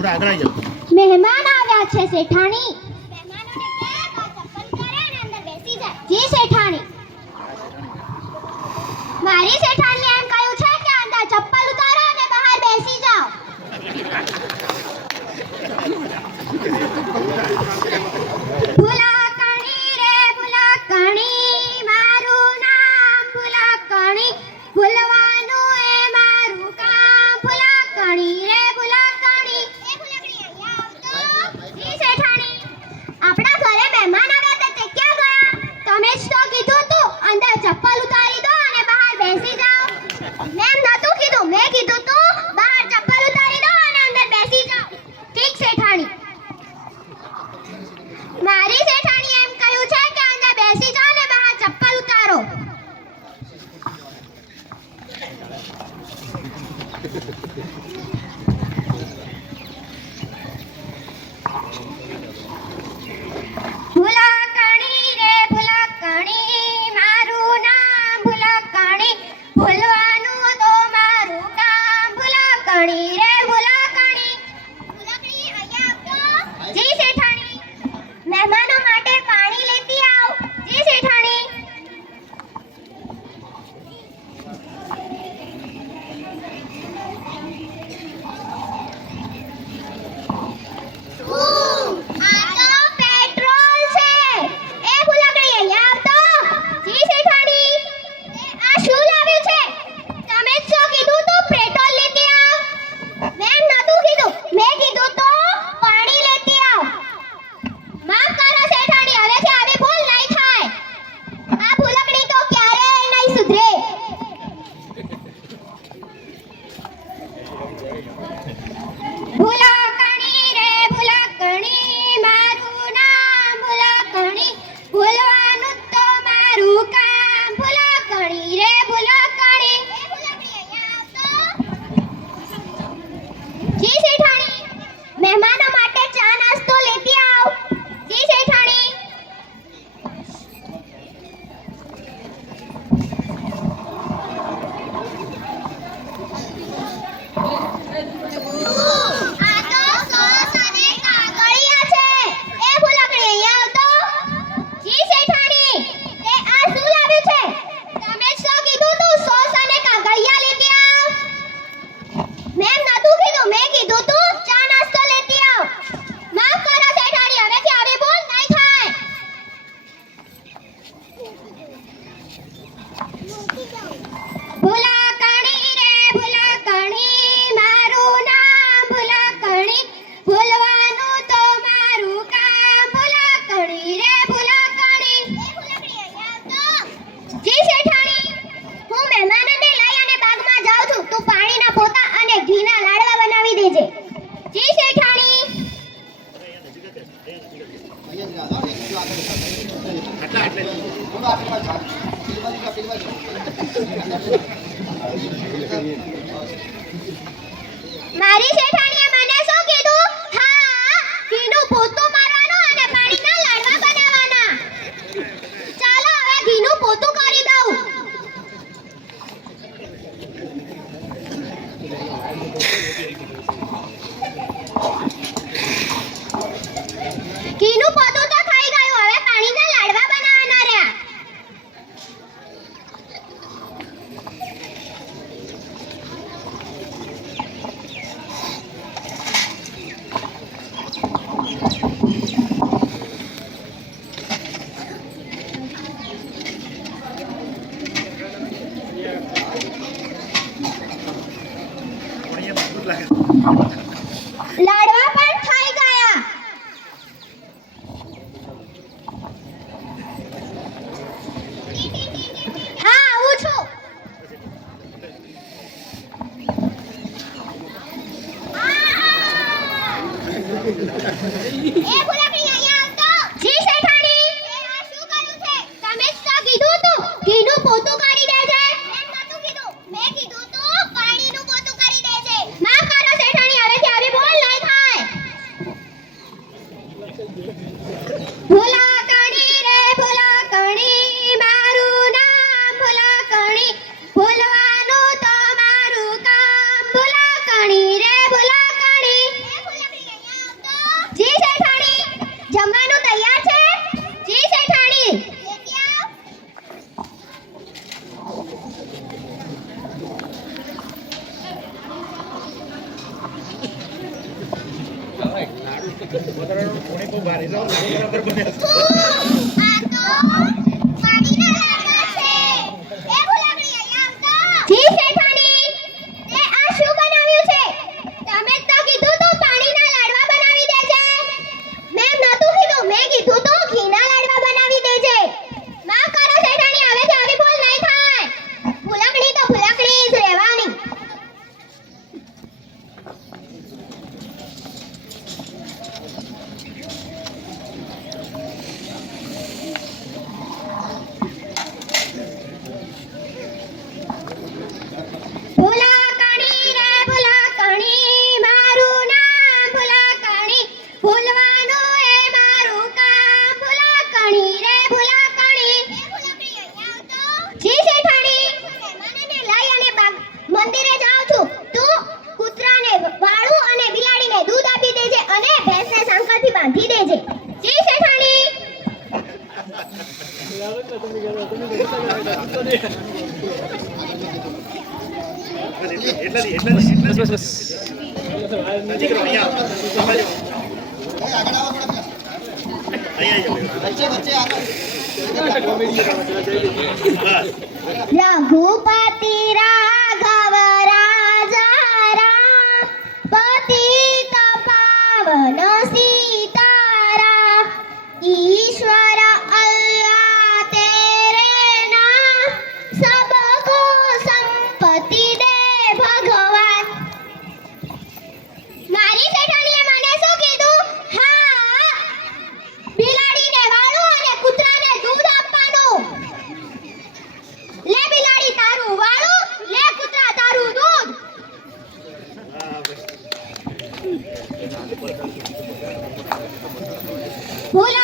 થોડા આગળ આવી જાઓ. મહેમાન આવ્યા છે શેઠાણી. મહેમાનોને કહે તો ચપ્પલ ઉતારે અને અંદર બેસી જાય. જી શેઠાણી. મારી શેઠાણીએ એમ કહ્યું છે કે અંદર ચપ્પલ ઉતારો અને બહાર બેસી જાઓ. ભૂલકણી રે ભૂલકણી, મારું નામ ભૂલકણી, ભૂલવાનું એ મારું કામ. ભૂલકણી રે ભૂલકણી. એ ભૂલકણી અહીંયા આવતો. જી શેઠાણી. આપણા ઘરે મહેમાન આવ્યા હતા તે ક્યાં ગયા? તમે જ તો કીધું તું અંદર ચપ્પલ ઉતારી દો અને બહાર બેસી જાઓ. મેં નતું કીધું, મેં કીધું તું બહાર ચપ્પલ ઉતારી દો અને અંદર બેસી જાઓ. ઠીક શેઠાણી. મારી શેઠાણીએ એમ કહ્યું છે કે અંદર બેસી જાઓ ને બહાર ચપ્પલ ઉતારો. ભૂલકણી રે ભૂલકણી, મારું નામ ભૂલકણી, ભૂલવાનું તો મારું કામ. ભૂલકણી રે ભૂલકણી. ભૂલકણી અહીંયા આવતો. જી શેઠાણી. મહેમાનો માટે પાણી લેતી આવ. જી શેઠાણી. આ તો પેટ્રોલ છે. એ ભૂલકણી અહીંયા આવતો. જી શેઠાણી. આ શું લાવ્યું છે? તમે જ તો કીધું તું પેટ્રોલ લેતી આવ. મેં નતું કીધું, મેં કીધું તો પાણી લેતી આવ. માફ કરો શેઠાણી, હવેથી આવી ભૂલ નહીં થાય. આ ભૂલકણી તો ક્યારેય નહીં સુધરે. ભૂલકણી રે ભૂલકણી, મારું નામ ભૂલકણી, ભૂલવાનું તો મારું કામ. ભૂલકણી રે ભૂલકણી. એ ભૂલકણી અહીંયા આવતો. જી શેઠાણી. મહેમાનો માટે ચા નાસ્તો લેતી આવ. જી શેઠાણી. આ તો સોસ અને કાગળિયા છે. એ ભૂલકણી અહીંયા આવતો. જી શેઠાણી. તે આ શું લાવ્યું છે? તમે જ તો કીધું તું સોસ અને કાગળિયા લેતી આવ. મેં નતું કીધું, મેં કીધું તું ચા નાસ્તો લેતી આવ. માફ કરો શેઠાણી, હવેથી આવી ભૂલ નહીં થાય. ભૂલકણી રે ભૂલકણી, મારું નામ ભૂલકણી, ભૂલવાનું તો મારું કામ. ભૂલકણી રે ભૂલકણી. એ ભૂલકણી અહીંયા આવતો. જી શેઠાણી. હું મહેમાનોને લઈ અને બાગમાં જાઉં છું. તું પાણીના પોતા અને ઘીના લાડવા બનાવી દેજે. જી શેઠાણી. મારી શેઠાણીએ મને શું કીધું? હા, ઘીનું પોતું મારવાનું અને પાણીના લાડવા બનાવવાના. ચાલો હવે ઘીનું પોતું કરી દઉં. ઘીનું પોતું તો થઈ ગયું, હવે પાણીના લાડવા બનાવવાના રહ્યા. લાડવા પણ થઈ ગયા. હા, આવું છું. એ ભૂલકણી અહીંયા આવતો. જી શેઠાણી. આ શું કર્યું છે? તમે જ તો કીધું તું ઘીનું પોતું કરી દેજે. મેં નતું કીધું, મેં કીધું તું પાણીનું પોતું કરી દેજે. માફ કરો શેઠાણી, હવેથી આવી ભૂલ નહીં થાય. ભૂલકણી રે ભૂલકણી, મારું નામ ભૂલકણી, ભૂલવાનું તો મારું કામ. ભૂલકણી રે ભૂલકણી. એ ભૂલકણી જી શેઠાણી, તે આ શું બનાવ્યું છે? તમે જ તો કીધું તું પાણીના લાડવા બનાવી દેજે. મેં નહોતું કીધું, મેં કીધું તું ઘીના લાડવા બનાવી દેજે. માફ કરો શેઠાણી, હવેથી આવી ભૂલ નહીં થાય. ભૂલકણી તો ભૂલકણી જ રહેવાની. ભૂલકણી રે ભૂલકણી, મારું નામ ભૂલકણી, ભૂલવાનું એ મારું કામ. ભૂલકણી રે ભૂલકણી. જી શેઠાણી, મહેમાનને લઈ અને મંદિરે જાઉં છું. તું કૂતરાને વાળું અને બિલાડીને દૂધ આપી દેજે અને ભેંસને સાંકળથી બાંધી દેજે. જી શેઠાણી. રઘુપતિ રાઘવ રાજા રામ, પતિત પાવન સીતારામ, ઈશ્વર અલ્લાહ તેરે નામ, સબકો સંપત્તિ દે ભગવાન. મારી શેઠાણીએ મને શું કીધું? હા, બિલાડીને વાળું અને કૂતરાને દૂધ આપવાનું. લે બિલાડી તારું વાળું, લે કૂતરા તારું દૂધ. ભૂલ